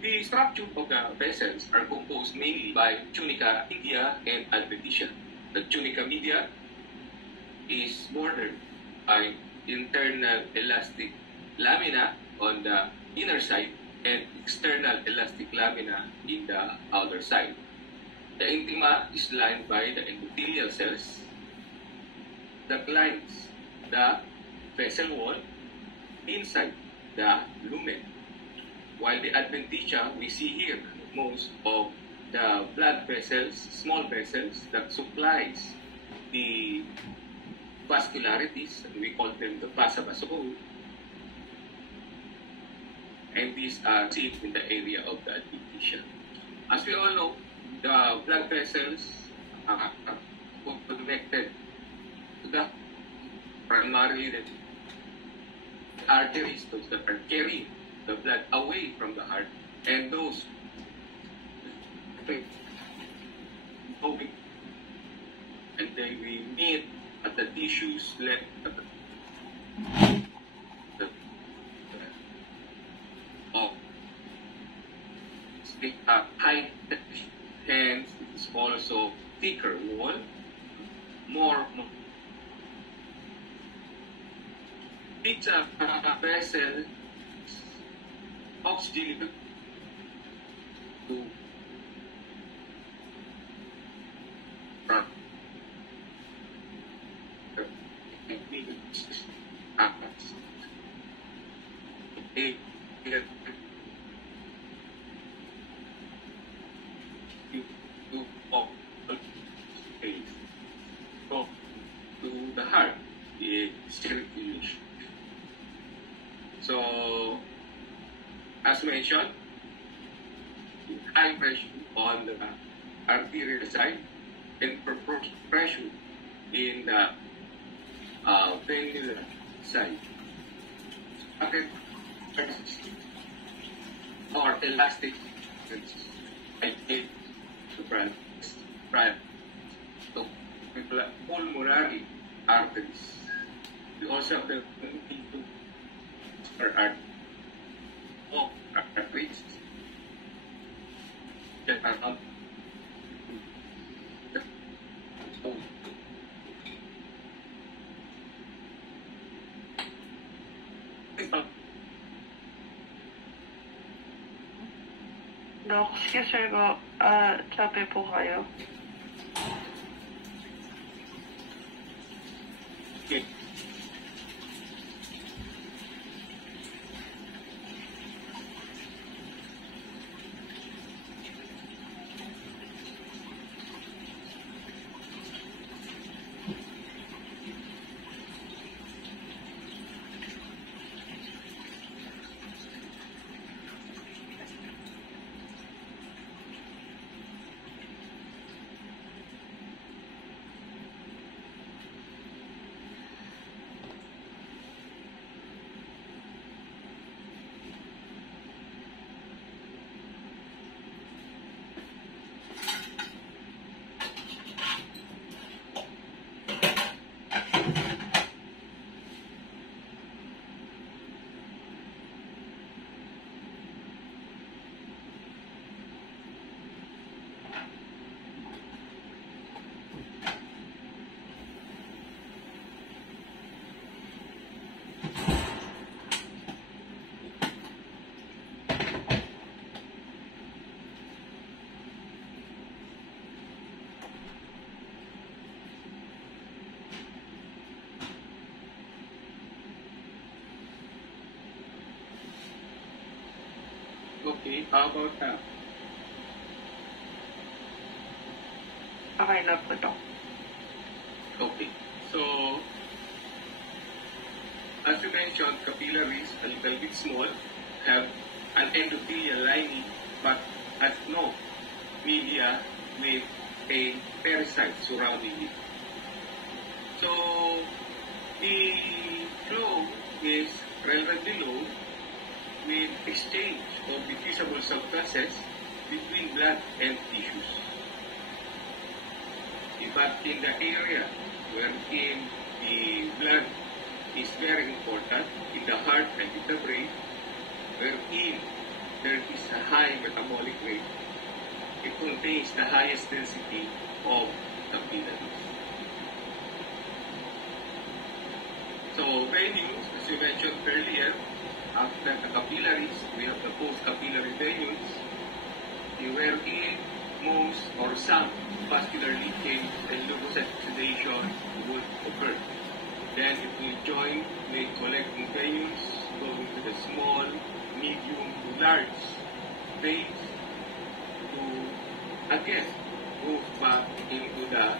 The structure of the vessels are composed mainly by tunica media and adventitia. The tunica media is bordered by internal elastic lamina on the inner side and external elastic lamina in the outer side. The intima is lined by the endothelial cells that lines the vessel wall inside the lumen. While the adventitia, we see here most of the blood vessels, small vessels that supplies the vascularities, and we call them the vasa vasorum, and these are seen in the area of the adventitia. As we all know, the blood vessels are connected to the primarily the arteries, those that are carrying the blood away from the heart, and those moving, and then we meet at the tissues left at the of high, hence it's also thicker wall, more it's a vessel oxygen to to the heart is circulation. So, as mentioned, high pressure on the arterial side and pressure in the venular side. Or elastic, I take the brand, so pulmonary arteries. We also have the arteries that are not Doc, excuse me po, sabi po kayo. okay. Okay, how about that? Okay na po, Doc. Okay, so as you mentioned, capillaries, a little bit small, have an endothelial lining, but has no media with a parasite surrounding it. So the flow is relatively low with exchange of diffusible substances between blood and tissues. But in the area wherein the blood is very important, in the heart and in the brain, wherein there is a high metabolic rate. It contains the highest density of capillaries. So venules, as we mentioned earlier, after the capillaries, we have the post-capillary venules, wherein most or some vascular leakage and leukocyte oxidation would occur. Then it will join with collecting venules going to the small, medium to large veins to again move back into the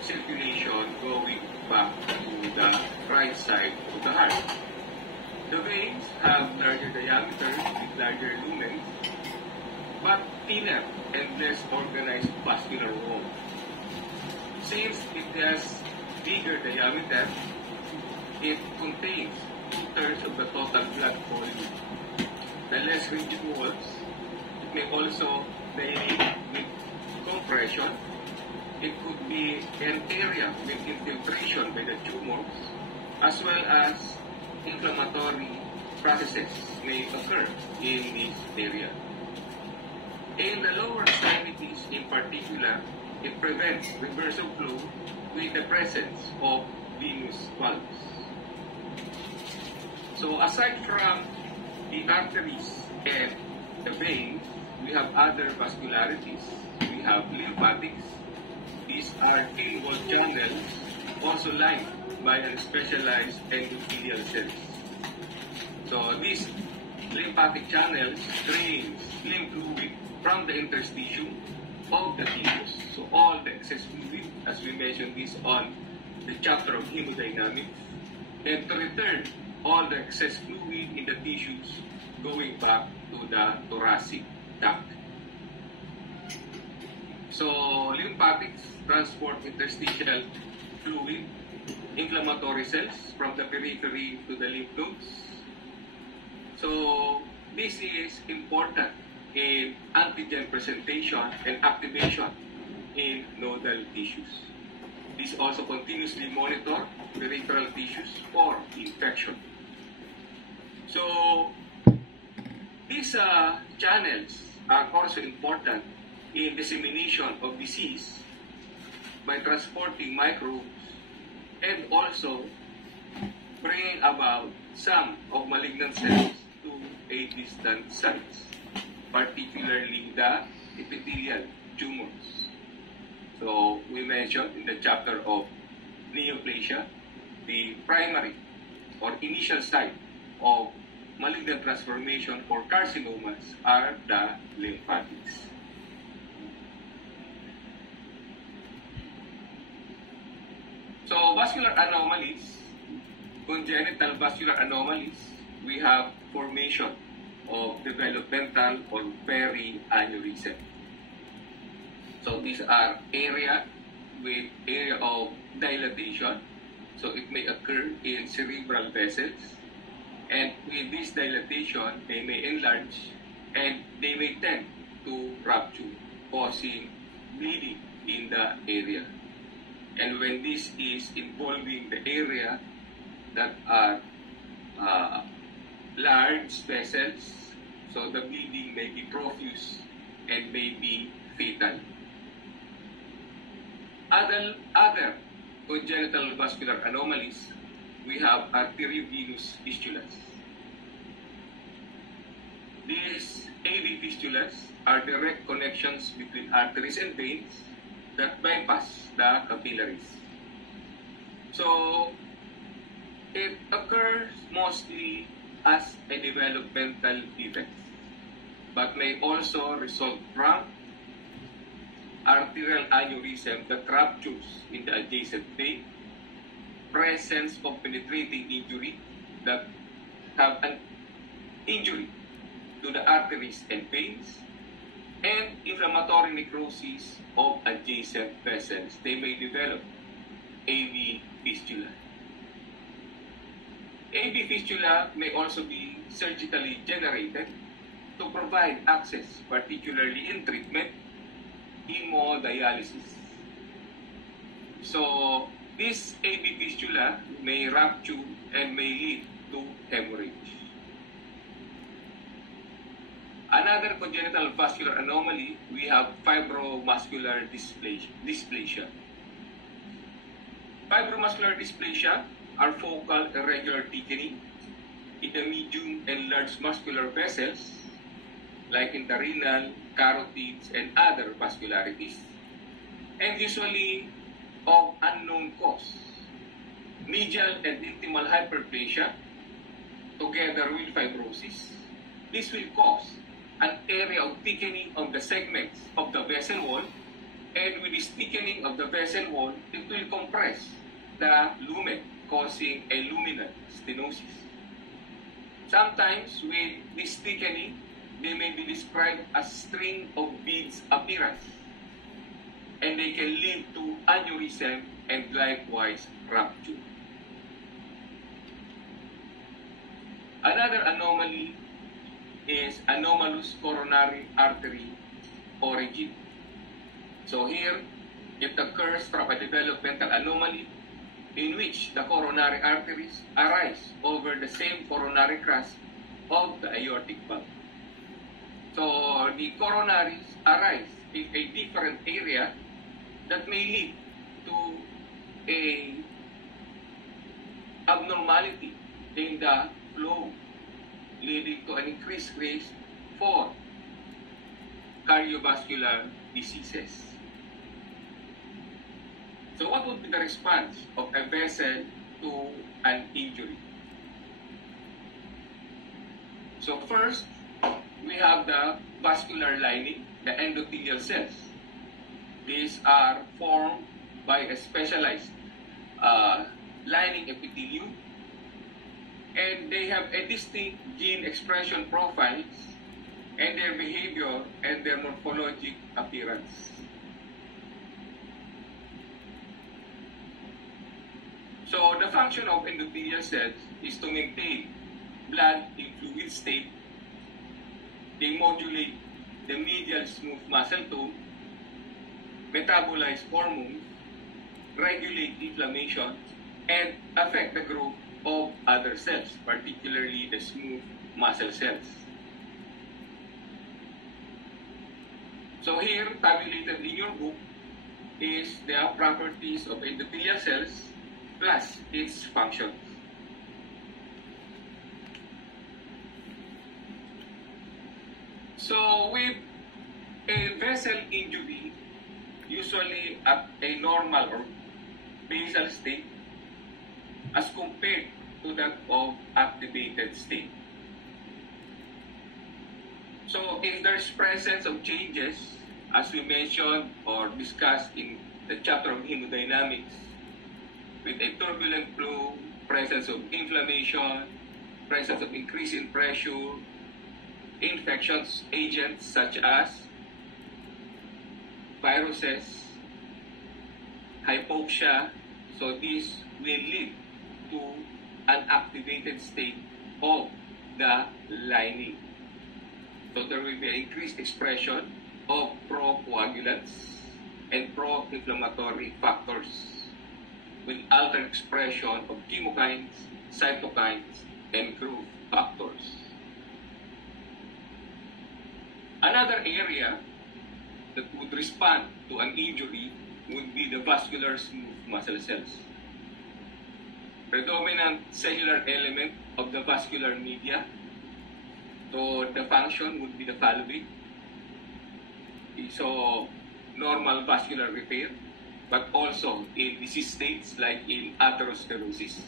circulation going back to the right side of the heart. The veins have larger diameters with larger lumens, but thinner and less organized vascular wall. Since it has bigger diameter, it contains 2/3 of the total blood volume. The less rigid walls, it may also dilate with compression. It could be an area with infiltration by the tumors, as well as inflammatory processes may occur in this area. In the lower extremities in particular, it prevents reverse of flow with the presence of venous valves. So aside from the arteries and the veins, we have other vascularities. We have lymphatics. These are thin-walled channels also lined by unspecialized endothelial cells. So these lymphatic channels drains lymph fluid from the interstitium of the tissues. So all the excess fluid, as we mentioned this on the chapter of hemodynamics, and to return all the excess fluid in the tissues going back to the thoracic duct. So lymphatics transport interstitial fluid, inflammatory cells from the periphery to the lymph nodes. So this is important in antigen presentation and activation in nodal tissues. This also continuously monitor peripheral tissues for infection. So these channels are also important in dissemination of disease by transporting microbes and also bringing about some of malignant cells to a distant sites, particularly the epithelial tumors. So we mentioned in the chapter of neoplasia, the primary or initial site of malignant transformation for carcinomas are the lymphatics. So vascular anomalies, congenital vascular anomalies, we have formation of developmental or perianeurysm. So these are area of dilatation. So it may occur in cerebral vessels, and with this dilatation, they may enlarge and they may tend to rupture, causing bleeding in the area. And when this is involving the area that are large vessels, so the bleeding may be profuse and may be fatal. Other congenital vascular anomalies, we have arteriovenous fistulas. These AV fistulas are direct connections between arteries and veins that bypass the capillaries. So it occurs mostly as a developmental defect, but may also result from arterial aneurysm that ruptures in the adjacent vein, presence of penetrating injury that have an injury to the arteries and veins, and inflammatory necrosis of adjacent vessels. They may develop AV fistula. AV fistula may also be surgically generated to provide access, particularly in treatment, hemodialysis. So this AV fistula may rupture and may lead to hemorrhage. Another congenital vascular anomaly, we have fibromuscular dysplasia. Fibromuscular dysplasia are focal irregular thickening in the medium and large muscular vessels, like in the renal, carotids, and other vascularities, and usually of unknown cause. Medial and intimal hyperplasia, together with fibrosis, this will cause an area of thickening of the segments of the vessel wall, and with this thickening of the vessel wall, it will compress the lumen, causing a luminal stenosis. Sometimes with this thickening, they may be described as string of beads appearance, and they can lead to aneurysm and likewise rupture. Another anomaly is anomalous coronary artery origin. So here, it occurs from a developmental anomaly in which the coronary arteries arise over the same coronary crest of the aortic valve. So the coronaries arise in a different area that may lead to a abnormality in the flow, leading to an increased risk for cardiovascular diseases. So what would be the response of a vessel to an injury? So first, we have the vascular lining, the endothelial cells. These are formed by a specialized lining epithelium, and they have a distinct gene expression profiles and their behavior and their morphologic appearance. So the function of endothelial cells is to maintain blood in fluid state. They modulate the medial smooth muscle tone, metabolize hormones, regulate inflammation, and affect the growth of other cells, particularly the smooth muscle cells. So here, tabulated in your book is the properties of endothelial cells plus its functions. So with a vessel injury, usually at a normal or basal state, as compared to that of activated state. So if there is presence of changes, as we mentioned or discussed in the chapter of hemodynamics, with a turbulent flow, presence of inflammation, presence of increase in pressure, infectious agents such as viruses, hypoxia, so this will lead to an activated state of the lining. So there will be an increased expression of procoagulants and pro-inflammatory factors with altered expression of chemokines, cytokines, and growth factors. Another area that would respond to an injury would be the vascular smooth muscle cells. Predominant cellular element of the vascular media. So the function would be the fallopic. So normal vascular repair, but also in disease states like in atherosclerosis.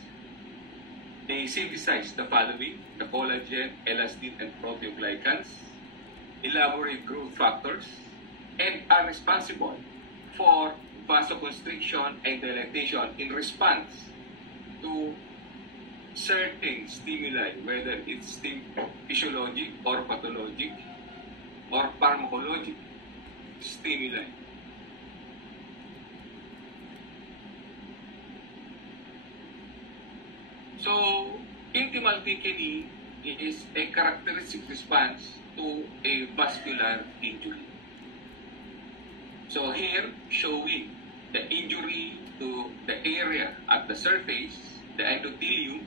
They synthesize the following: the collagen, elastin, and proteoglycans, elaborate growth factors, and are responsible for vasoconstriction and dilatation in response to certain stimuli, whether it's physiologic or pathologic or pharmacologic stimuli. So, intimal thickening is a characteristic response to a vascular injury. So here, showing the injury to the area at the surface, the endothelium,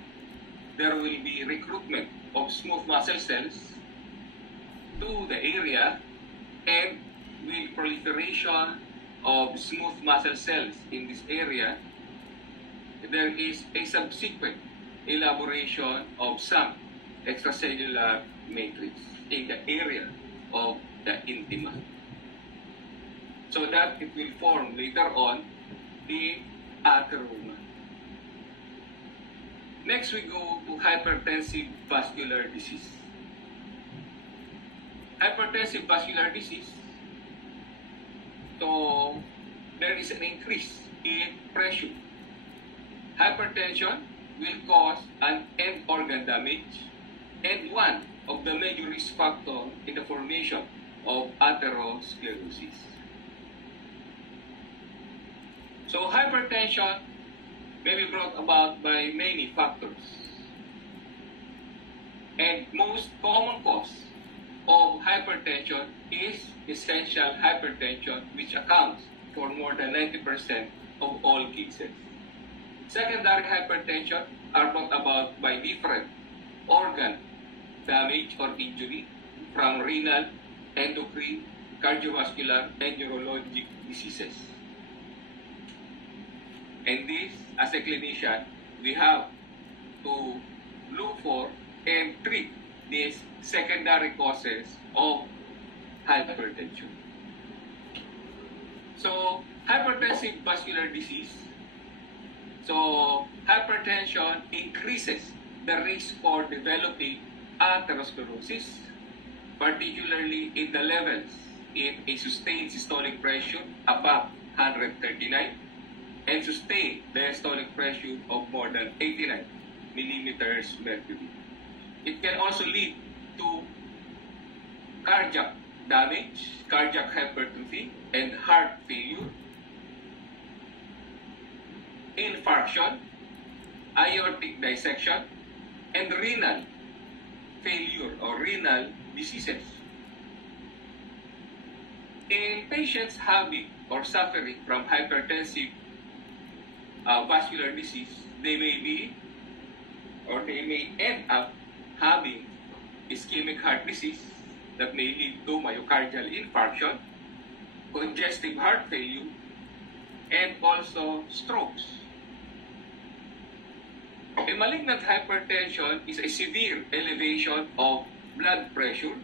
there will be recruitment of smooth muscle cells to the area, and with proliferation of smooth muscle cells in this area, there is a subsequent elaboration of some extracellular matrix in the area of the intima, so that it will form later on the atheroma. Next, we go to hypertensive vascular disease. Hypertensive vascular disease, so there is an increase in pressure. Hypertension will cause an end organ damage and one of the major risk factors in the formation of atherosclerosis. So hypertension may be brought about by many factors. And most common cause of hypertension is essential hypertension, which accounts for more than 90% of all cases. Secondary hypertension are brought about by different organ damage or injury from renal, endocrine, cardiovascular, and neurologic diseases. And this, as a clinician, we have to look for and treat these secondary causes of hypertension. So, hypertensive vascular disease. So, hypertension increases the risk for developing atherosclerosis, particularly in the levels in a sustained systolic pressure above 139 and sustained diastolic pressure of more than 89 millimeters mercury. It can also lead to cardiac damage, cardiac hypertrophy, and heart failure, infarction, aortic dissection, and renal failure or renal diseases. In patients having or suffering from hypertensive vascular disease, they may end up having ischemic heart disease that may lead to myocardial infarction, congestive heart failure, and also strokes. A malignant hypertension is a severe elevation of blood pressure,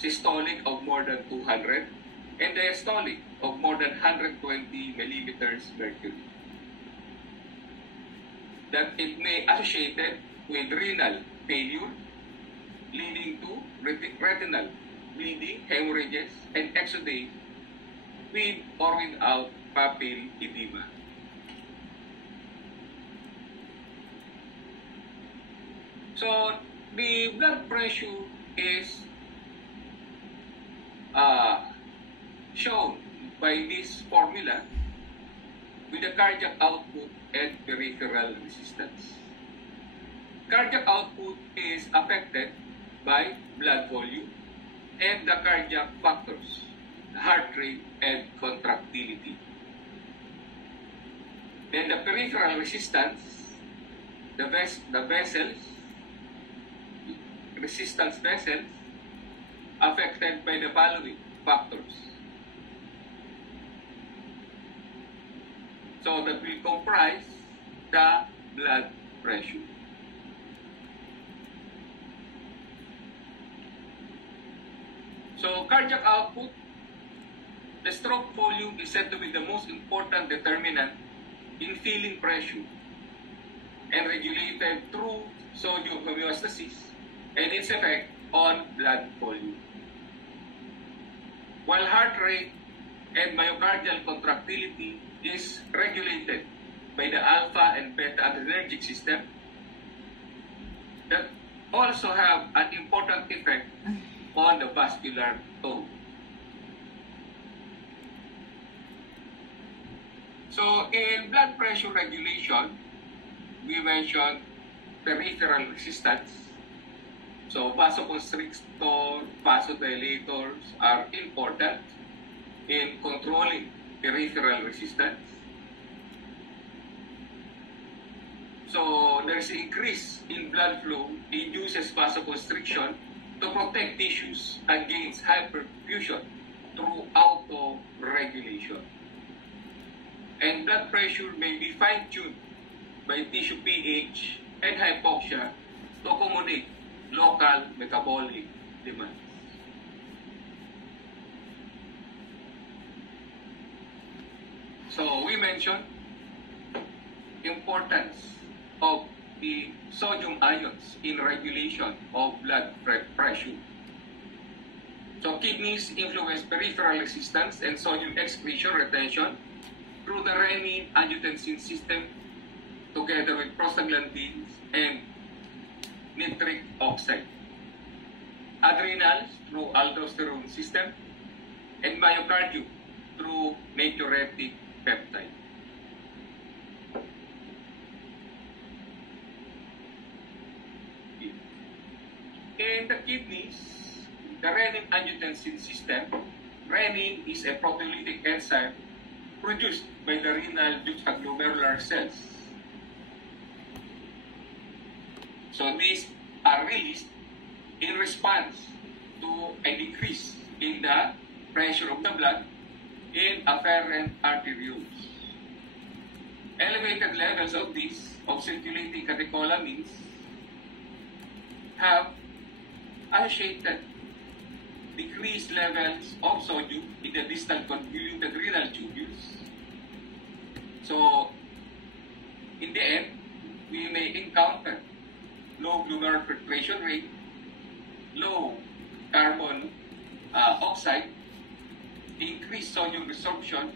systolic of more than 200 and diastolic of more than 120 millimeters mercury. That it may associated with renal failure, leading to retinal bleeding, hemorrhages, and exudate with or without papille edema. So, the blood pressure is shown by this formula with the cardiac output and peripheral resistance. Cardiac output is affected by blood volume and the cardiac factors, heart rate and contractility. Then the peripheral resistance, the vessels, resistance vessels, affected by the following factors. So that will comprise the blood pressure. So cardiac output, the stroke volume is said to be the most important determinant in feeling pressure and regulated through sodium homeostasis and its effect on blood volume. While heart rate and myocardial contractility is regulated by the alpha and beta adrenergic system, that also have an important effect on the vascular tone. So in blood pressure regulation, we mentioned peripheral resistance. So vasoconstrictor, vasodilators are important in controlling peripheral resistance. So there's increase in blood flow induces vasoconstriction to protect tissues against hyperfusion through auto-regulation. And blood pressure may be fine-tuned by tissue pH and hypoxia to accommodate local metabolic demands. So we mentioned importance of the sodium ions in regulation of blood pressure. So kidneys influence peripheral resistance and sodium excretion retention through the renin-angiotensin system together with prostaglandins and nitric oxide. Adrenals through aldosterone system and myocardium through natriuretic peptide. In the kidneys, the renin-angiotensin system, renin is a proteolytic enzyme produced by the renal juxtaglomerular cells. So these are released in response to a decrease in the pressure of the blood in afferent arterioles. Elevated levels of these, of circulating catecholamines, have associated decreased levels of sodium in the distal convoluted renal tubules. So, in the end, we may encounter low glomerular filtration rate, low carbon oxide, increased sodium resorption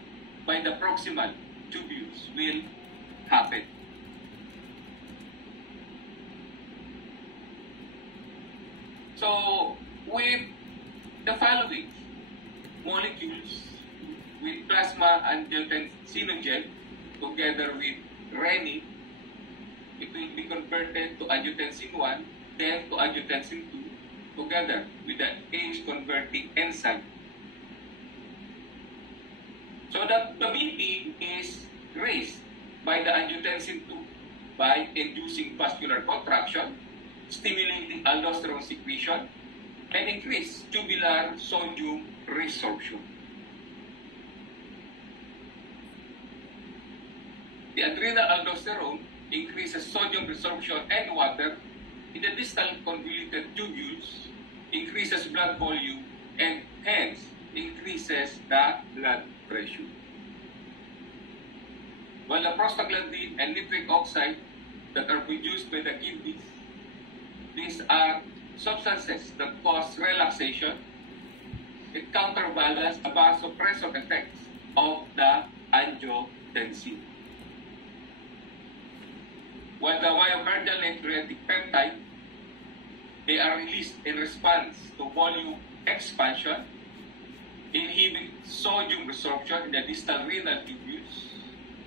by the proximal tubules will happen. So, with the following molecules, with plasma angiotensinogen together with renin, it will be converted to angiotensin 1, then to angiotensin 2, together with the age-converting enzyme. So that the BP is raised by the angiotensin 2 by inducing vascular contraction, stimulating aldosterone secretion, and increase tubular sodium resorption. The adrenal aldosterone increases sodium resorption and water in the distal convoluted tubules, increases blood volume, and hence increases the blood pressure. While the prostaglandin and nitric oxide that are produced by the kidneys, these are substances that cause relaxation. It counterbalance the vasopressor effects of the angiotensin. While the myocardial natriuretic peptide, they are released in response to volume expansion, inhibit sodium resorption in the distal renal tubules,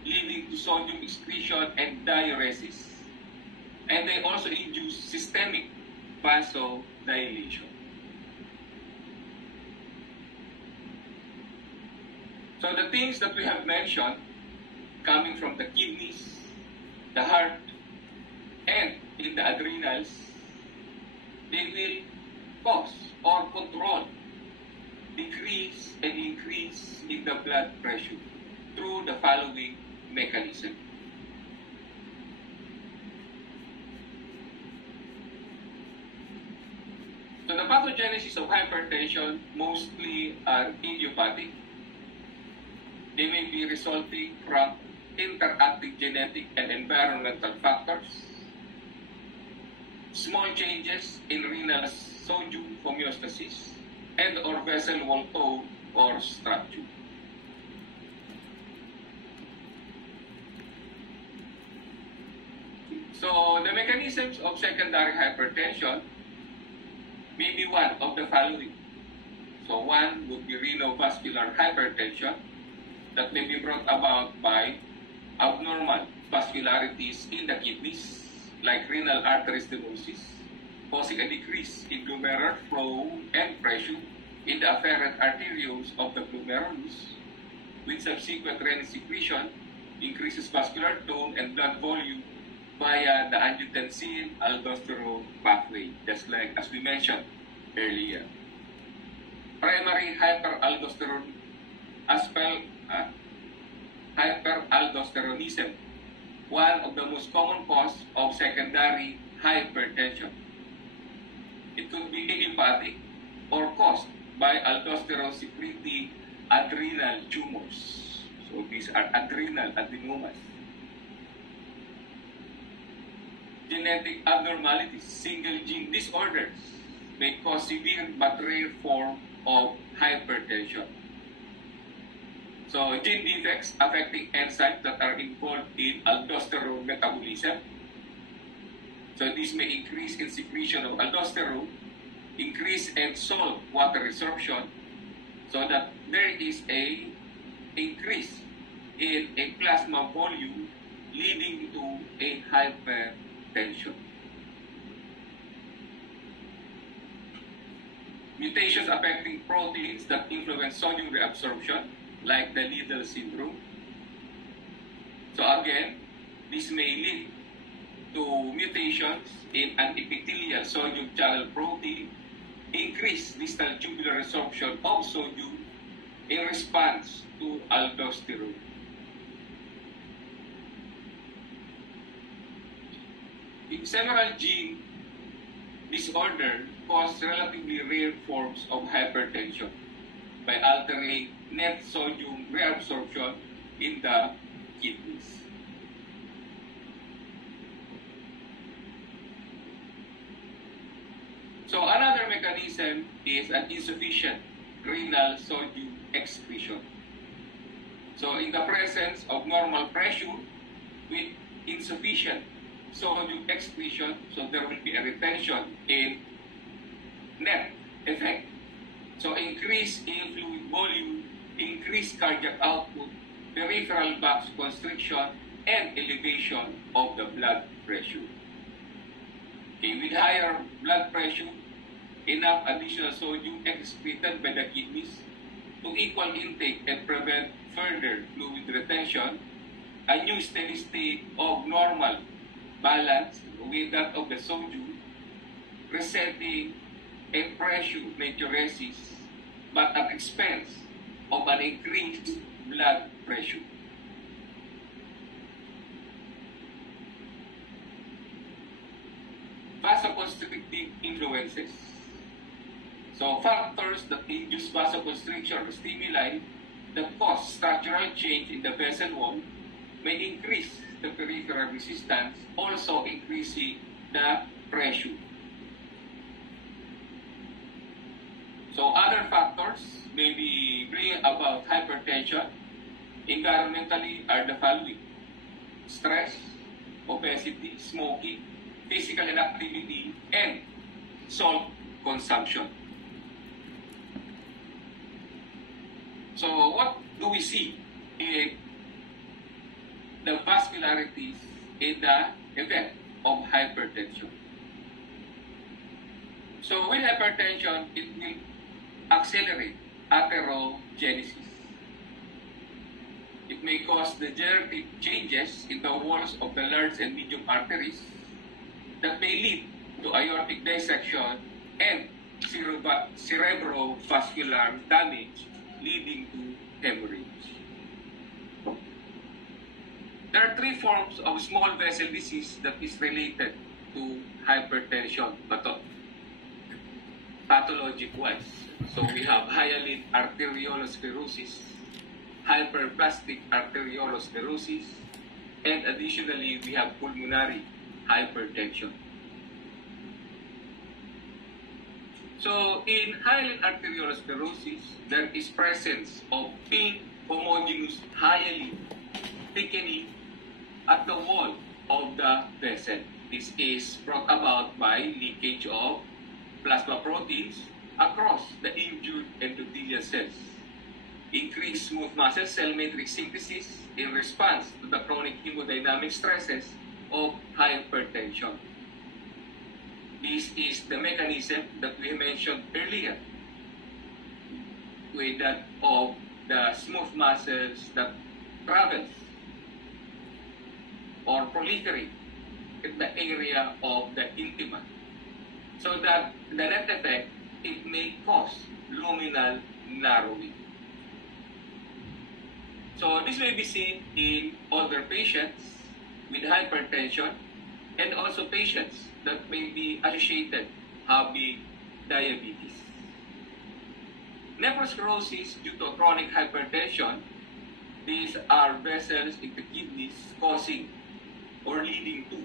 leading to sodium excretion and diuresis. And they also induce systemic vasodilation. So the things that we have mentioned, coming from the kidneys, the heart, and in the adrenals, they will cause or control decrease and increase in the blood pressure through the following mechanism. So the pathogenesis of hypertension mostly are idiopathic. They may be resulting from interacting genetic and environmental factors, small changes in renal sodium homeostasis, and or vessel wall tone or structure. So the mechanisms of secondary hypertension may be one of the following. So one would be renovascular hypertension that may be brought about by abnormal vascularities in the kidneys, like renal artery stenosis, causing a decrease in glomerular flow and pressure in the afferent arterioles of the glomerulus, with subsequent renin secretion, increases vascular tone and blood volume via the angiotensin aldosterone pathway, just like as we mentioned earlier. Primary hyperaldosteronism, as well hyperaldosteronism, one of the most common cause of secondary hypertension. It could be idiopathic or caused by aldosterone-secreting adrenal tumors. So these are adrenal adenomas. Genetic abnormalities, single gene disorders may cause severe but rare form of hypertension. So gene defects affecting enzymes that are involved in aldosterone metabolism. So this may increase in secretion of aldosterone, increase in salt water resorption, so that there is a increase in a plasma volume leading to a hypertension. Mutations affecting proteins that influence sodium reabsorption, like the Liddle syndrome. So again, this may lead to mutations in an epithelial sodium channel protein, increase distal tubular resorption of sodium in response to aldosterone. Several gene disorder cause relatively rare forms of hypertension by altering net sodium reabsorption in the kidneys. So another mechanism is an insufficient renal sodium excretion. So in the presence of normal pressure with insufficient sodium excretion, so there will be a retention in net effect. So increase in fluid volume, increased cardiac output, peripheral vasoconstriction, and elevation of the blood pressure. Okay, with higher blood pressure, enough additional sodium excreted by the kidneys to equal intake and prevent further fluid retention, a new steady state of normal balance with that of the sodium, resetting a pressure natriuresis, but at expense of an increased blood pressure. Vasoconstrictive influences. So factors that induce vasoconstriction or stimuli that cause structural change in the vessel wall may increase the peripheral resistance, also increasing the pressure. So other factors may be bringing about hypertension environmentally are the following: stress, obesity, smoking, physical inactivity, and salt consumption. So what do we see in the vascularities in the event of hypertension? So with hypertension, it will accelerate atherogenesis. It may cause degenerative changes in the walls of the large and medium arteries that may lead to aortic dissection and cerebrovascular damage, leading to hemorrhage. There are three forms of small vessel disease that is related to hypertension pathologic-wise. So we have hyaline arteriolosclerosis, hyperplastic arteriolosclerosis, and additionally we have pulmonary hypertension. So in hyaline arteriolosclerosis, there is presence of pink homogeneous hyaline thickening at the wall of the vessel. This is brought about by leakage of plasma proteins across the injured endothelial cells. Increased smooth muscle cell matrix synthesis in response to the chronic hemodynamic stresses of hypertension. This is the mechanism that we mentioned earlier, with that of the smooth muscles that travels or proliferate in the area of the intima, so that the net effect it may cause luminal narrowing. So this may be seen in older patients with hypertension and also patients that may be associated having diabetes. Nephrosclerosis due to chronic hypertension, these are vessels in the kidneys causing or leading to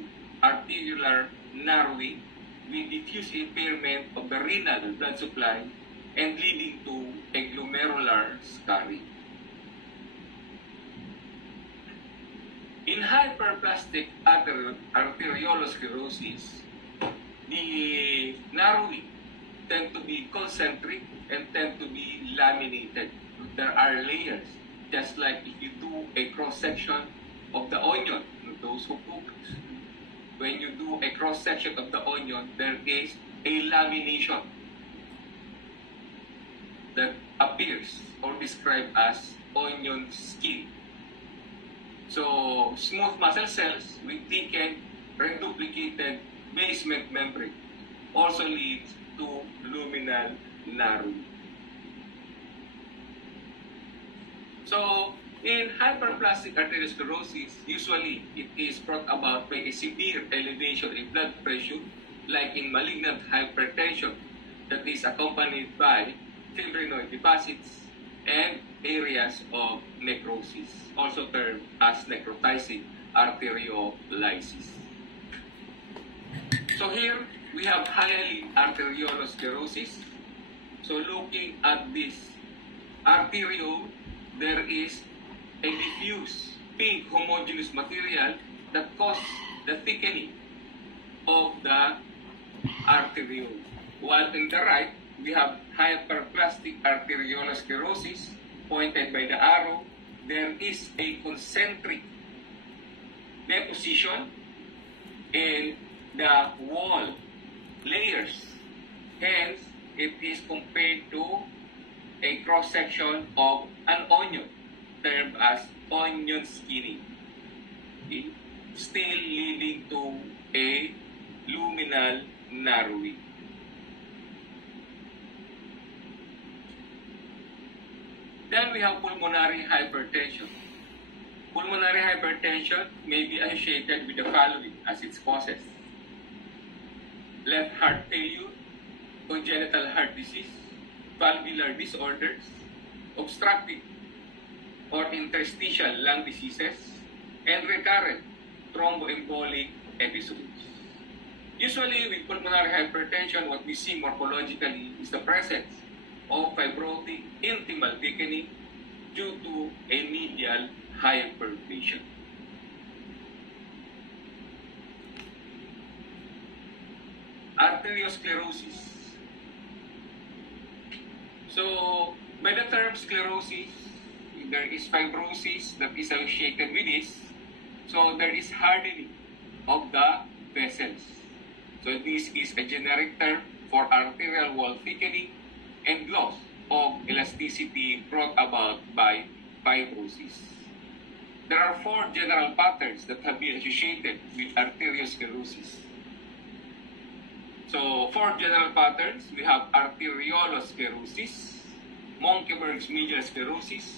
arteriolar narrowing with diffuse impairment of the renal blood supply and leading to a glomerular scarring. In hyperplastic arteriolosclerosis, the narrowing tend to be concentric and tend to be laminated. There are layers, just like if you do a cross-section of the onion, those who cook. When you do a cross-section of the onion, there is a lamination that appears or described as onion skin. So, smooth muscle cells with thickened, reduplicated basement membrane also leads to luminal narrowing. So, in hyperplastic arteriosclerosis, usually it is brought about by a severe elevation in blood pressure, like in malignant hypertension that is accompanied by fibrinoid deposits and areas of necrosis, also termed as necrotizing arteriolysis. So here we have hyaline arteriolosclerosis. So looking at this arteriole, there is a diffuse pink homogeneous material that causes the thickening of the arteriole. While in the right, we have hyperplastic arteriolosclerosis, pointed by the arrow. There is a concentric deposition in the wall layers. Hence, it is compared to a cross-section of an onion, termed as onion skinning, okay? Still leading to a luminal narrowing. Then we have pulmonary hypertension. Pulmonary hypertension may be associated with the following as its causes: left heart failure, congenital heart disease, valvular disorders, obstructive or interstitial lung diseases, and recurrent thromboembolic episodes. Usually with pulmonary hypertension, what we see morphologically is the presence of fibrotic intimal thickening due to a medial hyperplasia. Arteriosclerosis. So, by the term sclerosis, there is fibrosis that is associated with this. So, there is hardening of the vessels. So, this is a generic term for arterial wall thickening and loss of elasticity brought about by fibrosis. There are 4 general patterns that have been associated with arteriosclerosis. So, 4 general patterns. We have arteriolosclerosis, Monckeberg's medial sclerosis,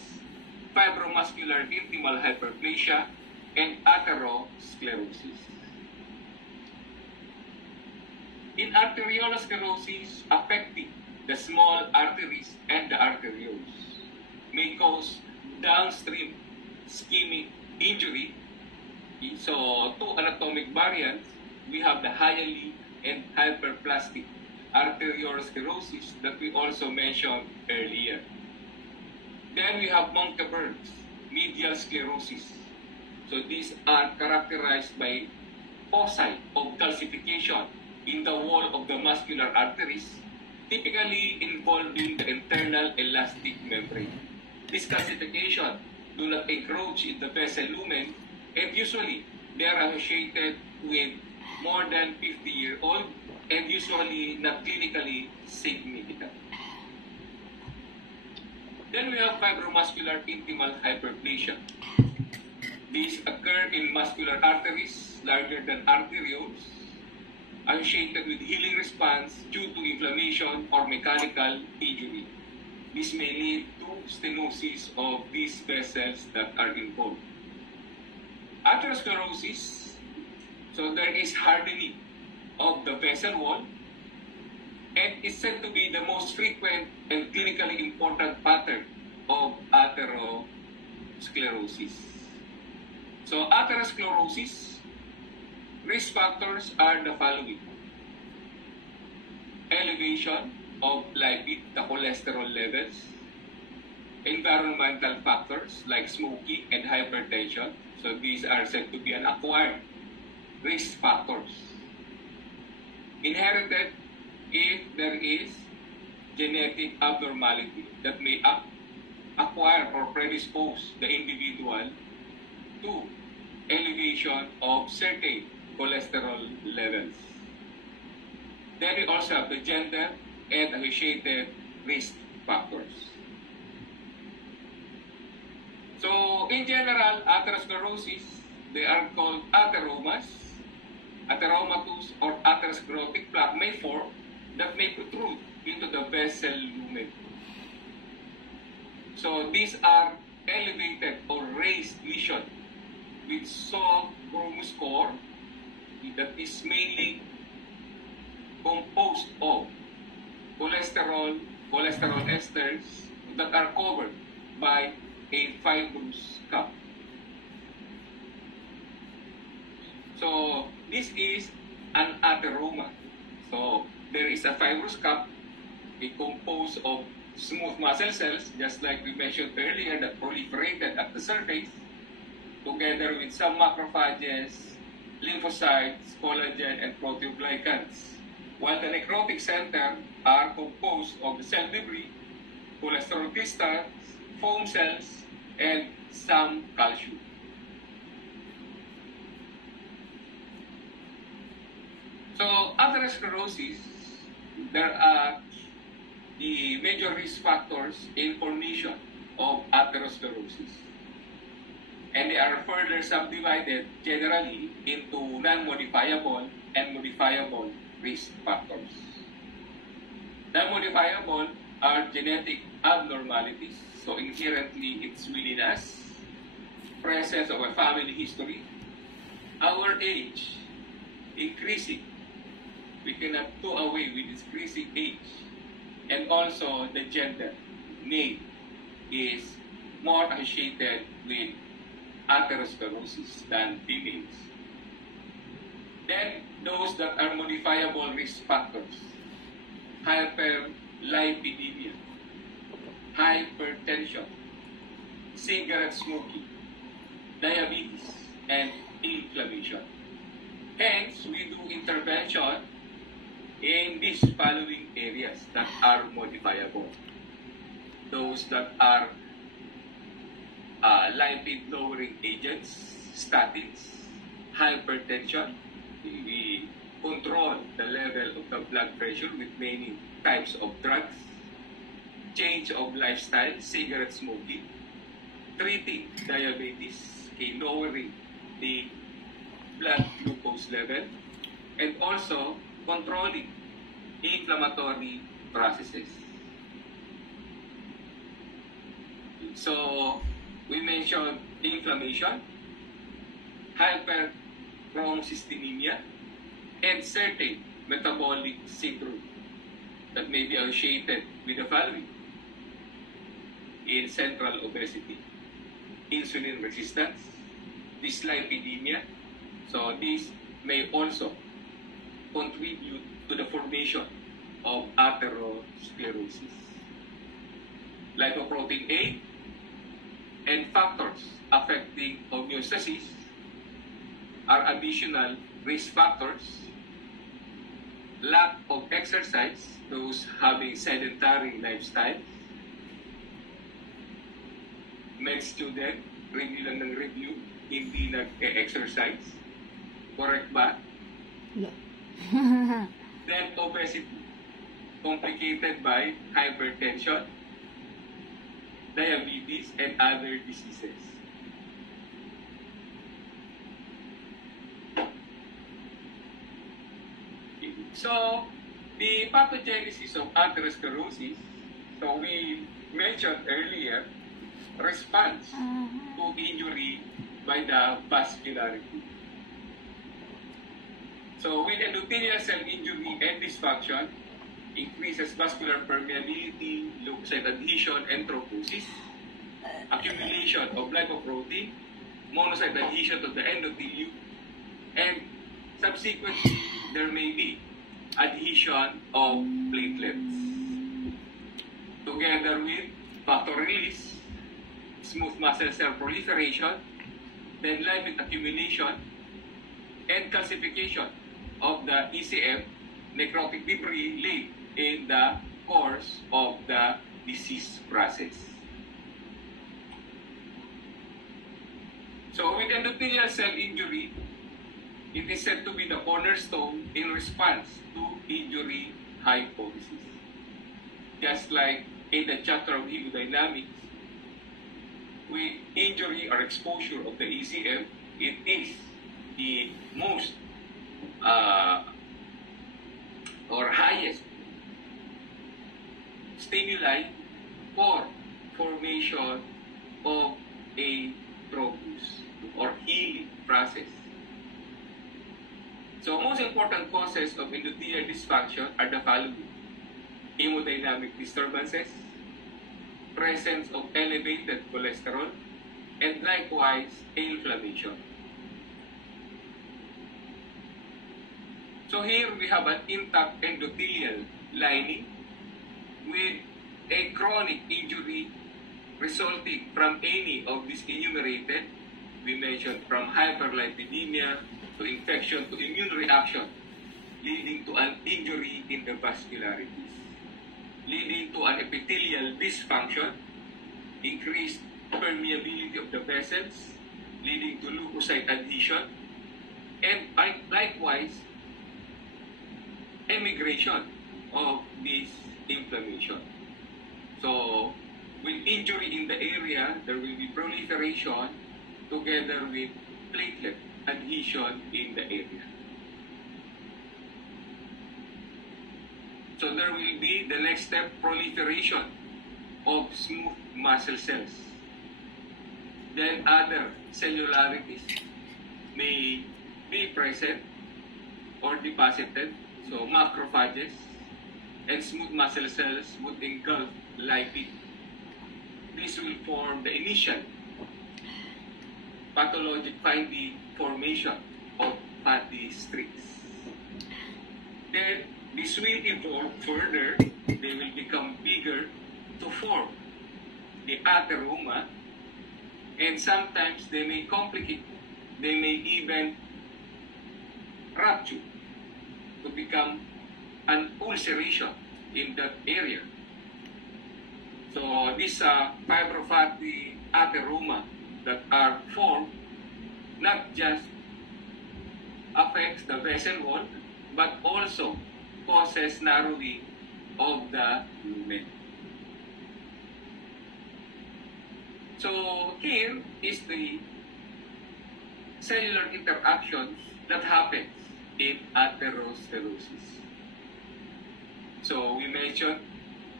fibromuscular intimal hyperplasia, and atherosclerosis. In arteriolosclerosis, affecting the small arteries and the arterioles may cause downstream ischemic injury. So, 2 anatomic variants, we have the hyaline and hyperplastic arteriolosclerosis that we also mentioned earlier. Then we have Monckeberg's medial sclerosis. So these are characterized by foci of calcification in the wall of the muscular arteries, typically involving the internal elastic membrane. This calcification do not encroach in the vessel lumen, and usually they are associated with more than 50-year-old and usually not clinically significant. Then we have fibromuscular intimal hyperplasia. These occur in muscular arteries larger than arterioles. associated with healing response due to inflammation or mechanical injury. This may lead to stenosis of these vessels that are involved. Atherosclerosis, so there is hardening of the vessel wall, and is said to be the most frequent and clinically important pattern of atherosclerosis. So atherosclerosis, risk factors are the following: elevation of lipid, the cholesterol levels, environmental factors like smoking and hypertension. So these are said to be an acquired risk factors. Inherited, if there is genetic abnormality that may acquire or predispose the individual to elevation of certain cholesterol levels. Then we also have the gender and associated risk factors. So, in general, atherosclerosis, they are called atheromas, atheromatous, or atherosclerotic plaque may form that may protrude into the vessel lumen. So, these are elevated or raised lesions with soft bromous core that is mainly composed of cholesterol esters that are covered by a fibrous cup. So this is an atheroma. So there is a fibrous cup, composed of smooth muscle cells, just like we mentioned earlier, that proliferated at the surface, together with some macrophages, lymphocytes, collagen, and proteoglycans. While the necrotic center are composed of the cell debris, cholesterol crystals, foam cells, and some calcium. So, atherosclerosis, there are the major risk factors in formation of atherosclerosis. And they are further subdivided generally into non-modifiable and modifiable risk factors. Non-modifiable are genetic abnormalities, so inherently it's within us, presence of a family history, our age increasing, we cannot do away with increasing age, and also the gender, male, is more associated with atherosclerosis than females. Then those that are modifiable risk factors: hyperlipidemia, hypertension, cigarette smoking, diabetes, and inflammation. Hence, we do intervention in these following areas that are modifiable. Those that are lipid-lowering agents, statins, hypertension. We control the level of the blood pressure with many types of drugs. Change of lifestyle, cigarette smoking, treating diabetes, lowering the blood glucose level, and also controlling inflammatory processes. So, we mentioned inflammation, hyperchromocysteinemia, and certain metabolic syndrome that may be associated with the following: in central obesity, insulin resistance, dyslipidemia. So this may also contribute to the formation of atherosclerosis. Lipoprotein A and factors affecting homeostasis are additional risk factors. Lack of exercise, those having sedentary lifestyle. Med student, review lang ng review, hindi nag-exercise. Correct ba? No. Then obesity, complicated by hypertension, diabetes, and other diseases. So, the pathogenesis of atherosclerosis, so we mentioned earlier, response to injury by the vascularity. So, with endothelial cell injury and dysfunction, increases vascular permeability, leukocyte adhesion, and thrombosis, accumulation of lipoprotein, monocyte adhesion to the endothelium, and subsequently, there may be adhesion of platelets. Together with factor release, smooth muscle cell proliferation, then lipid accumulation, and calcification of the ECM, necrotic debris laid in the course of the disease process. So with endothelial cell injury, it is said to be the cornerstone in response to injury hypothesis. Just like in the chapter of hemodynamics, with injury or exposure of the ECM, it is the most or highest stimuli for formation of a thrombus or healing process. So most important causes of endothelial dysfunction are the following: hemodynamic disturbances, presence of elevated cholesterol, and likewise inflammation. So here we have an intact endothelial lining with a chronic injury resulting from any of these enumerated. We mentioned from hyperlipidemia to infection to immune reaction, leading to an injury in the vascularities, leading to an epithelial dysfunction, increased permeability of the vessels, leading to leukocyte adhesion, and likewise emigration of this inflammation. So, with injury in the area, there will be proliferation together with platelet adhesion in the area. So there will be the next step, proliferation of smooth muscle cells. Then other cellularities may be present or deposited. So macrophages and smooth muscle cells would engulf lipid. This will form the initial pathologic finding formation of fatty streaks. Then this will evolve further. They will become bigger to form the atheroma, and sometimes they may complicate. They may even rupture to become an ulceration in that area. So these fibrofatty atheroma that are formed not just affects the vessel wall, but also causes narrowing of the lumen. So here is the cellular interactions that happens in atherosclerosis. So we mentioned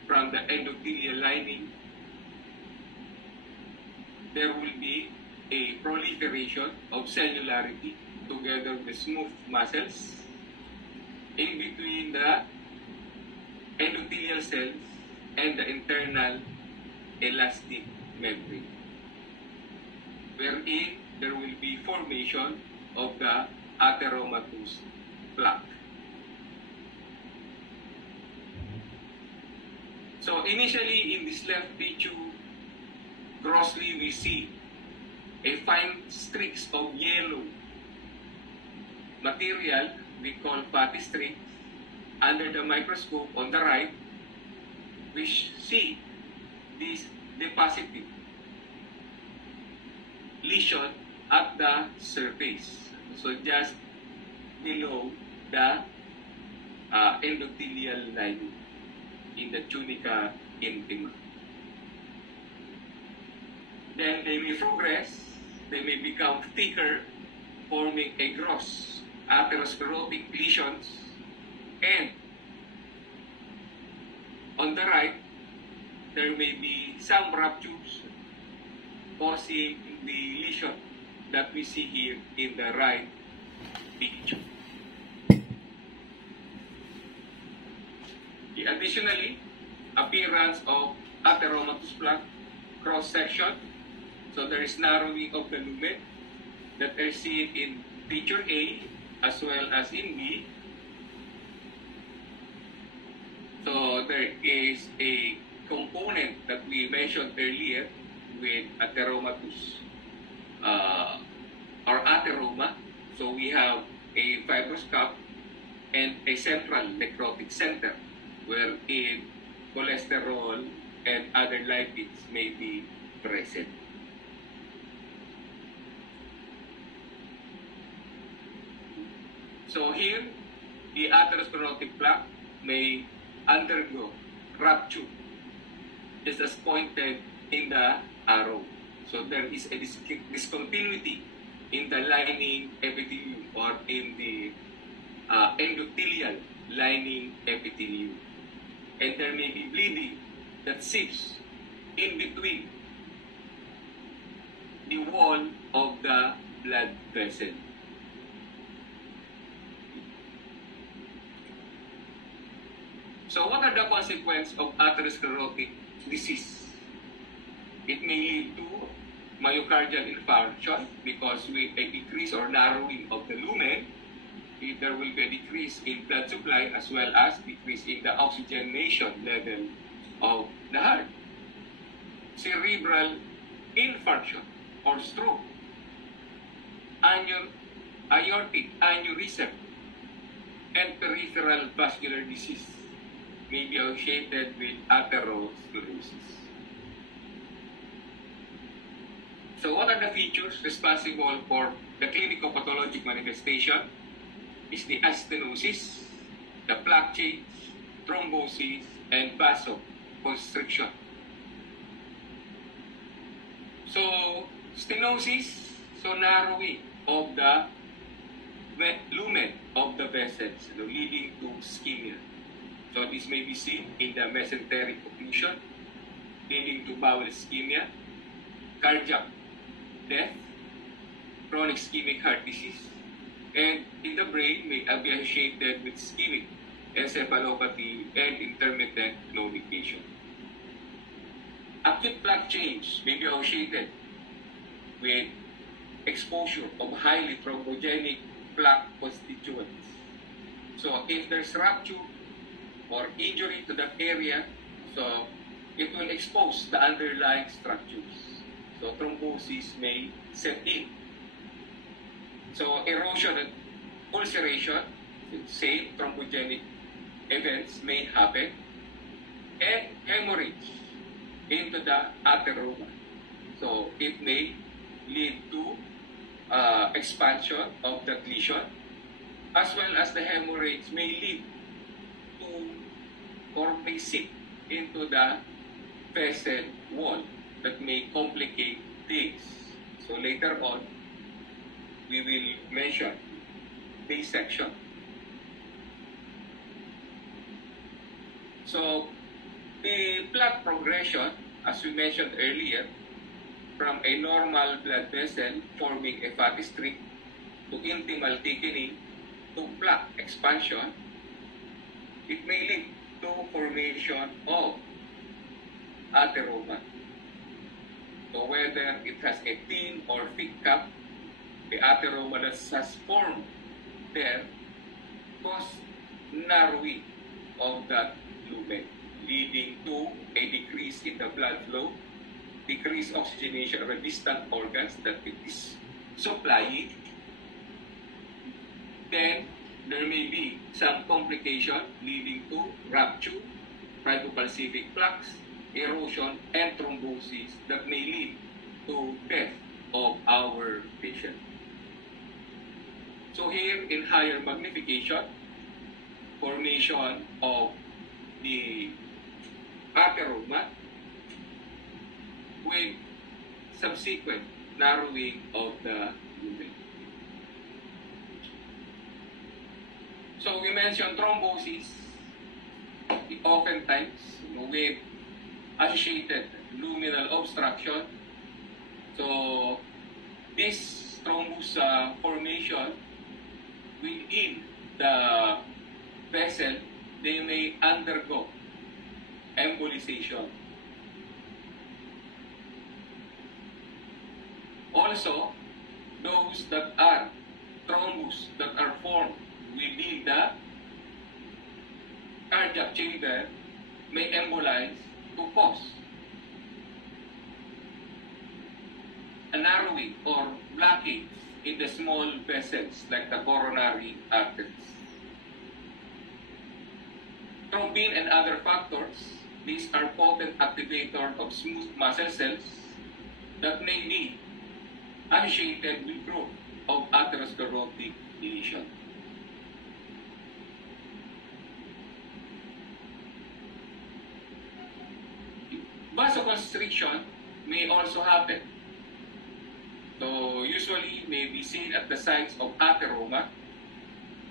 from the endothelial lining, there will be a proliferation of cellularity together with smooth muscles in between the endothelial cells and the internal elastic membrane, wherein there will be formation of the atheromatous plaque. So initially in this left tissue, grossly we see a fine streaks of yellow material we call fatty streaks. Under the microscope on the right, we see this deposited lesion at the surface. So just below the endothelial lining in the tunica intima. Then they may progress, they may become thicker, forming a gross atherosclerotic lesions And on the right, there may be some ruptures causing the lesion that we see here in the right picture. Additionally, appearance of atheromatous plaque cross-section. So there is narrowing of the lumen that are seen in picture A as well as in B. So there is a component that we mentioned earlier with atheromatous or atheroma. So we have a fibrous cup and a central necrotic center wherein cholesterol and other lipids may be present. So here, the atherosclerotic plaque may undergo rupture, just as pointed in the arrow. So there is a discontinuity in the lining epithelium or in the endothelial lining epithelium. And there may be bleeding that sits in between the wall of the blood vessel. So what are the consequences of atherosclerotic disease? It may lead to myocardial infarction because with a decrease or narrowing of the lumen, there will be a decrease in blood supply as well as decrease in the oxygenation level of the heart. Cerebral infarction or stroke, aortic aneurysm, and peripheral vascular disease may be associated with atherosclerosis. So what are the features responsible for the clinical pathologic manifestation? Is the stenosis, the plaque change, thrombosis, and vasoconstriction. So stenosis, so narrowing of the lumen of the vessels, leading to ischemia. So this may be seen in the mesenteric occlusion, leading to bowel ischemia, cardiac death, chronic ischemic heart disease, and in the brain may be associated with ischemic encephalopathy and intermittent claudication. Acute plaque change may be associated with exposure of highly thrombogenic plaque constituents. So if there's rupture or injury to that area, so it will expose the underlying structures. So thrombosis may set in. So erosion and ulceration, same thrombogenic events may happen, and hemorrhage into the atheroma. So it may lead to expansion of the lesion, as well as the hemorrhage may lead to or may seep into the vessel wall that may complicate things. So later on, we will mention dissection. So the plaque progression, as we mentioned earlier, from a normal blood vessel forming a fatty streak to intimal thickening to plaque expansion, it may lead to formation of atheroma. So whether it has a thin or thick cap, the atheroma that has formed there cause narrowing of that lumen, leading to a decrease in the blood flow, decreased oxygenation of the distant organs that it is supplying. Then there may be some complication leading to rupture, hypocalcific plaques, erosion, and thrombosis that may lead to death of our patient. So here in higher magnification, formation of the atheroma with subsequent narrowing of the lumen. So we mentioned thrombosis, oftentimes with associated luminal obstruction. So this thrombus formation within the vessel, they may undergo embolization. Also, those that are thrombus that are formed within the cardiac chamber may embolize to cause a narrowing or blockage in the small vessels like the coronary arteries. Thrombin and other factors, these are potent activator of smooth muscle cells that may be associated with growth of atherosclerotic lesion. Vasoconstriction may also happen. So usually may be seen at the sites of atheroma,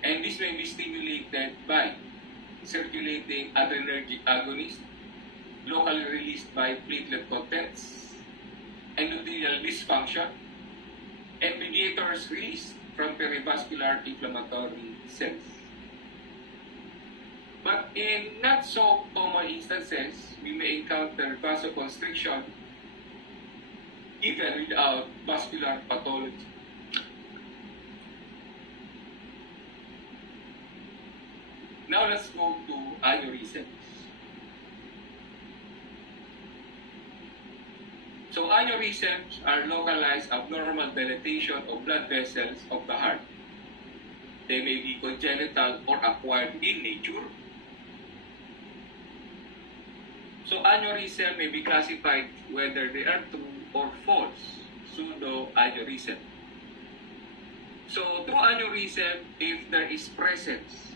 and this may be stimulated by circulating adrenergic agonists, locally released by platelet contents, endothelial dysfunction, and mediators released from perivascular inflammatory cells. But in not so common instances, we may encounter vasoconstriction even without vascular pathology. Now let's go to aneurysms. So aneurysms are localized abnormal dilatation of blood vessels of the heart. They may be congenital or acquired in nature. So aneurysm may be classified whether they are true or false pseudoaneurysm. So true aneurysm, if there is presence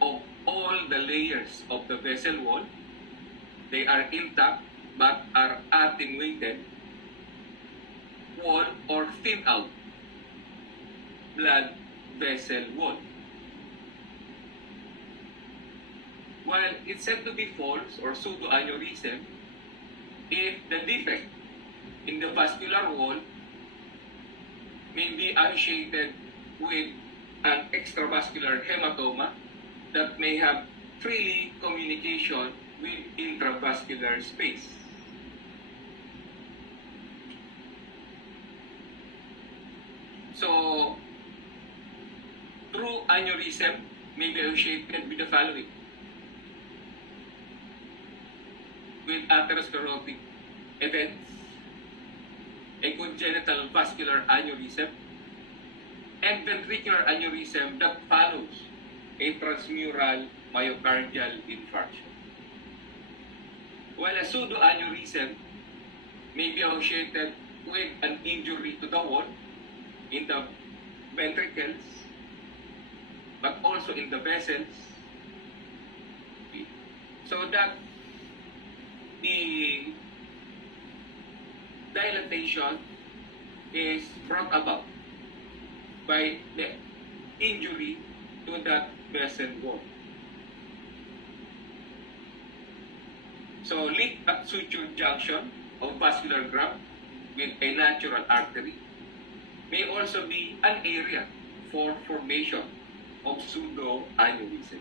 of all the layers of the vessel wall, they are intact but are attenuated wall or thin out blood vessel wall. While it's said to be false or pseudoaneurysm if the defect in the vascular wall may be associated with an extravascular hematoma that may have freely communication with intravascular space. So, true aneurysm may be associated with the following: with atherosclerotic events, a congenital vascular aneurysm, and ventricular aneurysm that follows a transmural myocardial infarction. While a pseudoaneurysm may be associated with an injury to the wall in the ventricles, but also in the vessels, so that the dilatation is brought about by the injury to that vessel wall. So leak at suture junction of vascular graft with a natural artery may also be an area for formation of pseudoaneurysm.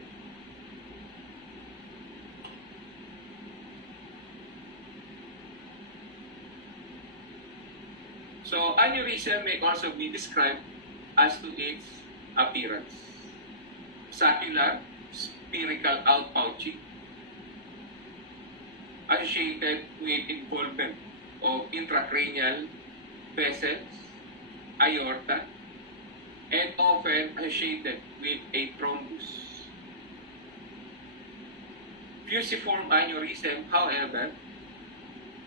So aneurysm may also be described as to its appearance: saccular, spherical outpouching, associated with involvement of intracranial vessels, aorta, and often associated with a thrombus. Fusiform aneurysm, however,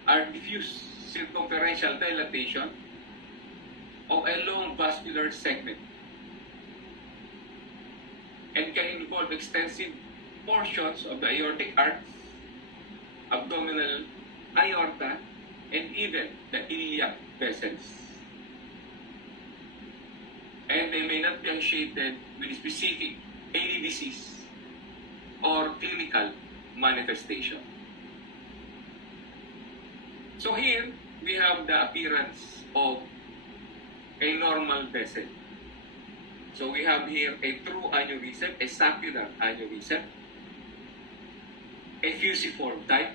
are diffuse circumferential dilatation of a long vascular segment and can involve extensive portions of the aortic arch, abdominal aorta, and even the iliac vessels. And they may not be associated with specific any disease or clinical manifestation. So here, we have the appearance of a normal vessel. So we have here a true aneurysm, a saccular aneurysm, a fusiform type,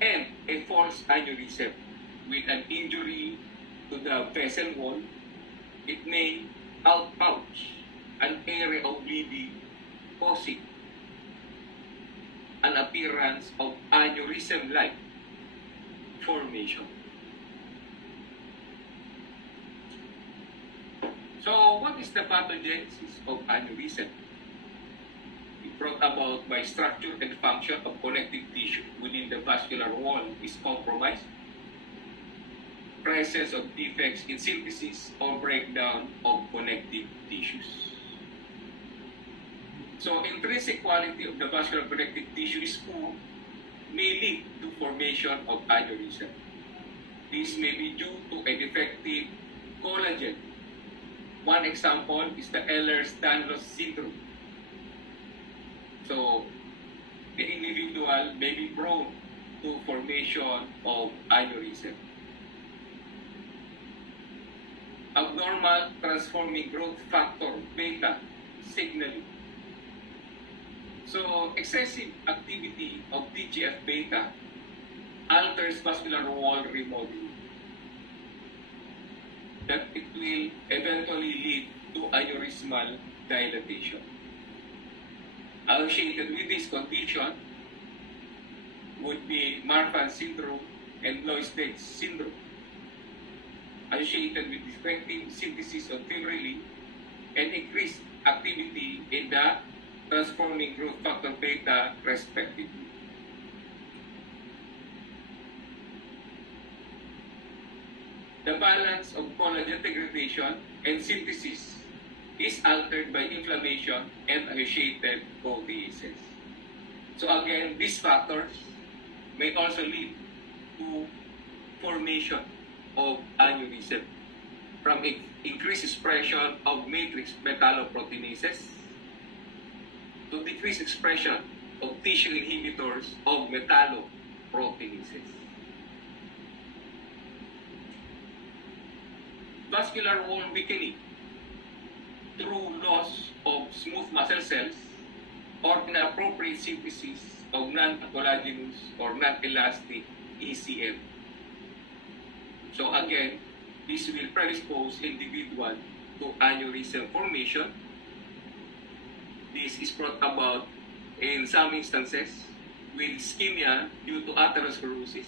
and a false aneurysm with an injury to the vessel wall. It may outpouch an area of bleeding, causing an appearance of aneurysm-like formation. So, what is the pathogenesis of aneurysm? It brought about by structure and function of connective tissue within the vascular wall is compromised, presence of defects in synthesis or breakdown of connective tissues. So, intrinsic quality of the vascular connective tissue is poor, may lead to formation of aneurysm. This may be due to a defective collagen. One example is the Ehlers-Danlos syndrome. So, the individual may be prone to formation of aneurysm. Abnormal transforming growth factor beta signaling. So, excessive activity of TGF-beta alters vascular wall remodeling, that it will eventually lead to aneurysmal dilatation. Associated with this condition would be Marfan syndrome and Loeys-Dietz syndrome, associated with defective synthesis of fibrillin and increased activity in the transforming growth factor beta respectively. The balance of collagen degradation and synthesis is altered by inflammation and associated proteases. So again, these factors may also lead to formation of aneurysm from increased expression of matrix metalloproteinases to decreased expression of tissue inhibitors of metalloproteinases. Vascular wall weakening through loss of smooth muscle cells or inappropriate synthesis of non-collagenous or non-elastic ECM. So again, this will predispose individual to aneurysm formation. This is brought about in some instances with ischemia due to atherosclerosis,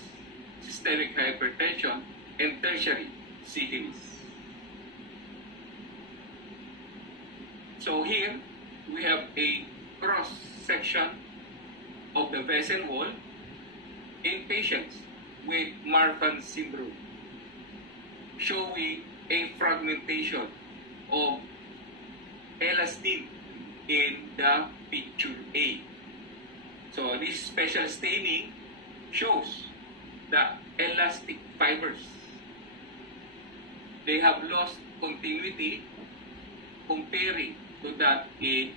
systemic hypertension, and tertiary syphilis. So here, we have a cross-section of the vessel wall in patients with Marfan syndrome, showing a fragmentation of elastin in the picture A. So this special staining shows the elastic fibers. They have lost continuity comparing to that in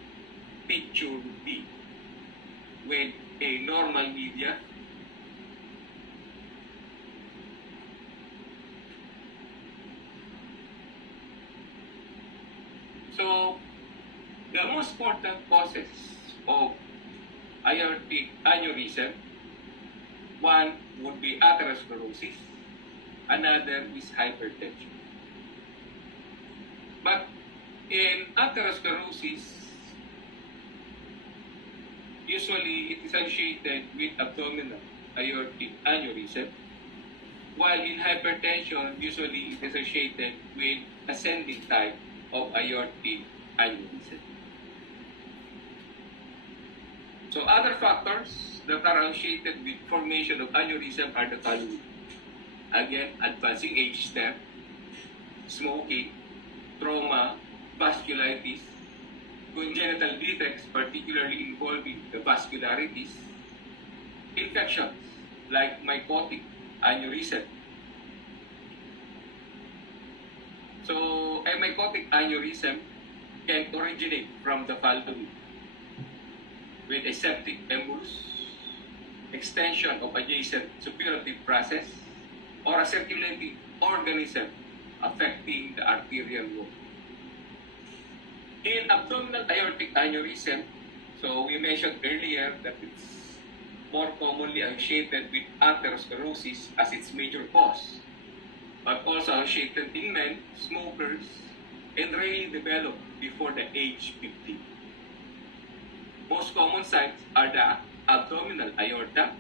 picture B with a normal media. So, the most important causes of aortic aneurysm, one would be atherosclerosis, another is hypertension. But in atherosclerosis, usually it is associated with abdominal aortic aneurysm, while in hypertension, usually it is associated with ascending type of aortic aneurysm. So other factors that are associated with formation of aneurysm are the following. Again, advancing age step, smoking, trauma, vasculitis, congenital defects, particularly involving the vascularities, infections like mycotic aneurysm. So, a mycotic aneurysm can originate from the following: with a septic embolus, extension of adjacent suppurative process, or a circulating organism affecting the arterial wall. In abdominal aortic aneurysm, so we mentioned earlier that it's more commonly associated with atherosclerosis as its major cause, but also associated in men, smokers, and rarely developed before the age 50. Most common sites are the abdominal aorta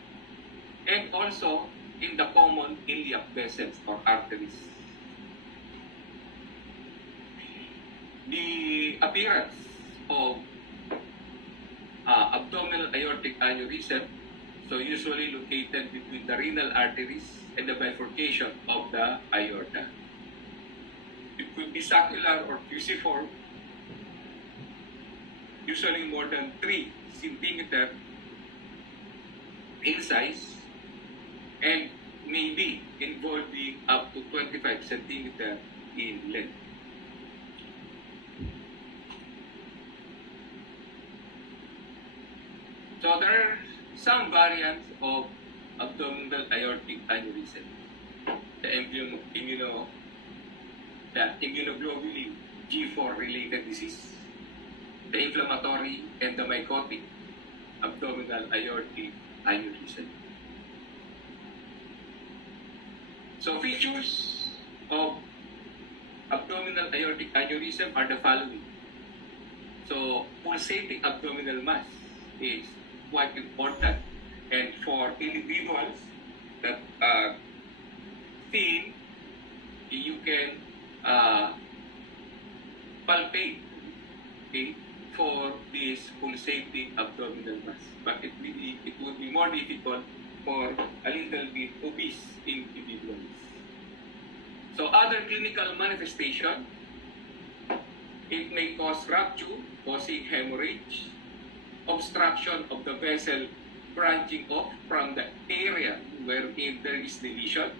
and also in the common iliac vessels or arteries. The appearance of abdominal aortic aneurysm, so usually located between the renal arteries and the bifurcation of the aorta. It could be saccular or fusiform, usually more than 3 centimeters in size, and maybe involving up to 25 centimeters in length. So there are some variants of abdominal aortic aneurysm. The immunoglobulin G4 related disease, the inflammatory and the mycotic abdominal aortic aneurysm. So features of abdominal aortic aneurysm are the following. So pulsating abdominal mass is quite important, and for individuals that are thin, you can palpate, okay, for this pulsating abdominal mass, but it would be more difficult for a little bit obese individuals. So other clinical manifestation, it may cause rupture, causing hemorrhage, obstruction of the vessel branching off from the area wherein there is the lesion,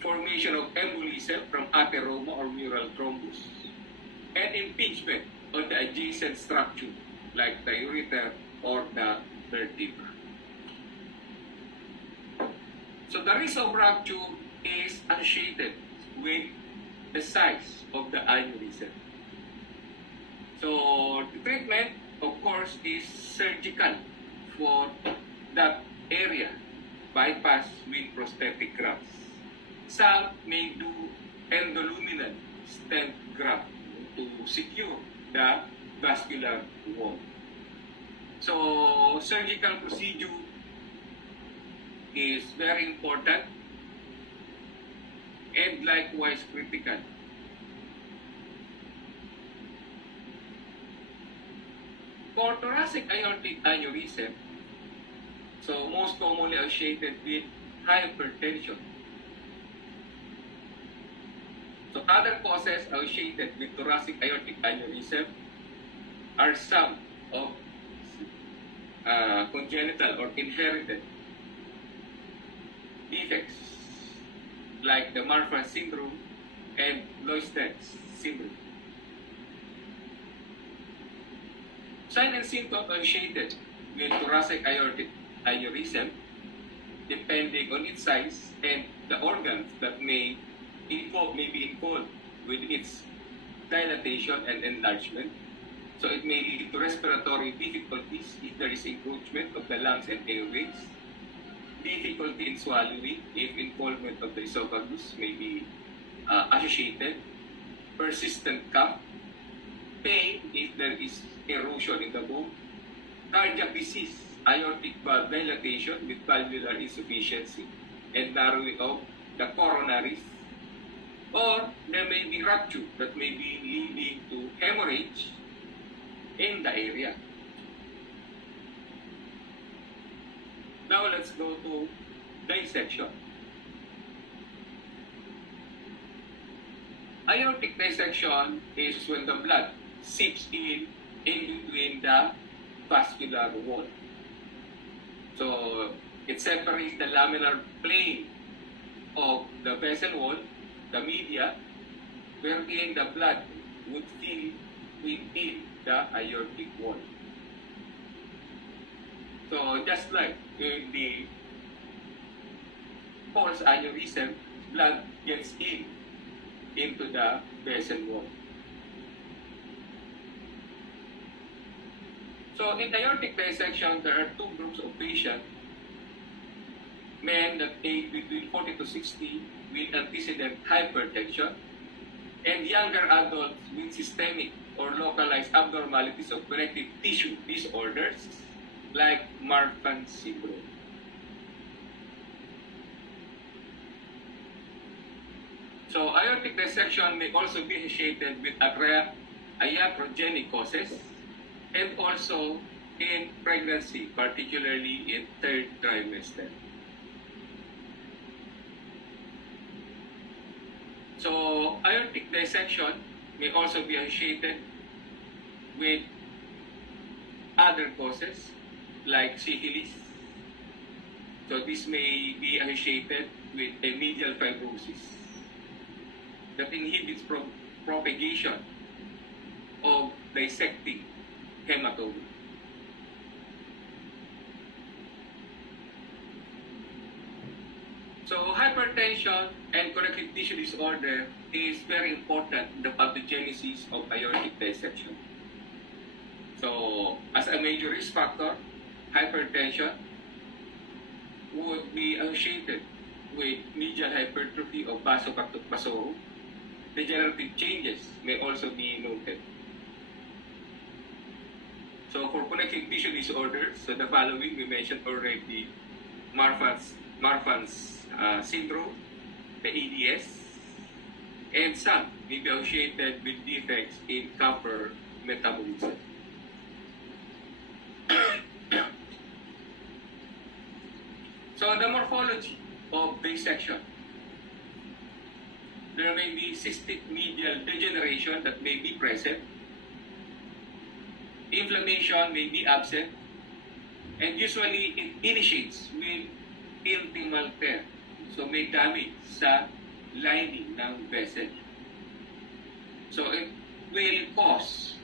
formation of embolism from atheroma or mural thrombus, and impingement on the adjacent structure like the ureter or the vertebra. So the risk of rupture is associated with the size of the aneurysm. So the treatment, of course, is surgical for that area, bypass with prosthetic grafts. Some may do endoluminal stent graft to secure the vascular wall. So surgical procedure is very important and likewise critical. For thoracic aortic aneurysm, so most commonly associated with hypertension. So other causes associated with thoracic aortic aneurysm are some of congenital or inherited defects like the Marfan syndrome and Loeys-Dietz syndrome. Signs and symptoms associated with thoracic aortic aneurysm, depending on its size and the organs that may be involved with its dilatation and enlargement. So it may lead to respiratory difficulties if there is encroachment of the lungs and airways, difficulty in swallowing if involvement of the esophagus may be associated, persistent cough, pain if there is erosion in the bone, cardiac disease, aortic valve dilatation with valvular insufficiency and narrowing of the coronaries, or there may be rupture that may be leading to hemorrhage in the area. Now let's go to dissection. Aortic dissection is when the blood seeps in between the vascular wall. So it separates the lamellar plane of the vessel wall, the media, wherein the blood would fill within the aortic wall. So just like in the false aneurysm, blood gets into the vessel wall. So in aortic dissection, there are two groups of patients. Men that age between 40 to 60 with antecedent hypertension, and younger adults with systemic or localized abnormalities of connective tissue disorders like Marfan syndrome. So aortic dissection may also be associated with iatrogenic causes and also in pregnancy, particularly in third trimester. So aortic dissection may also be associated with other causes like syphilis. So this may be associated with a medial fibrosis that inhibits propagation of dissecting hematoma. So hypertension and connective tissue disorder is very important in the pathogenesis of aortic dissection. So as a major risk factor, hypertension would be associated with medial hypertrophy of vasoconstriction vasorum. Degenerative changes may also be noted. So for connective tissue disorders, so the following we mentioned already: Marfan's syndrome, the ADS, and some may be associated with defects in copper metabolism. So the morphology of dissection. There may be cystic medial degeneration that may be present. Inflammation may be absent. And usually it initiates with intimal tear. So may damage sa lining ng vessel. So it will cause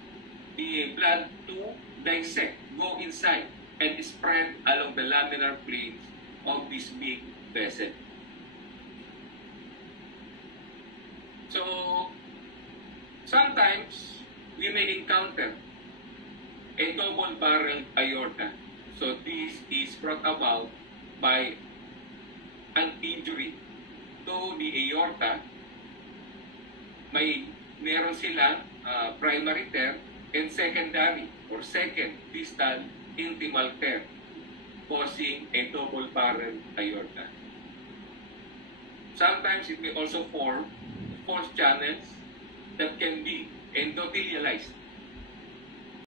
the blood to dissect, go inside, and spread along the laminar planes of this big vessel. So sometimes we may encounter a double-barreled aorta. So this is brought about by an injury to the aorta. Meron silang primary tear and secondary or second distal intimal tear, causing a double-barreled aorta. Sometimes it may also form false channels that can be endothelialized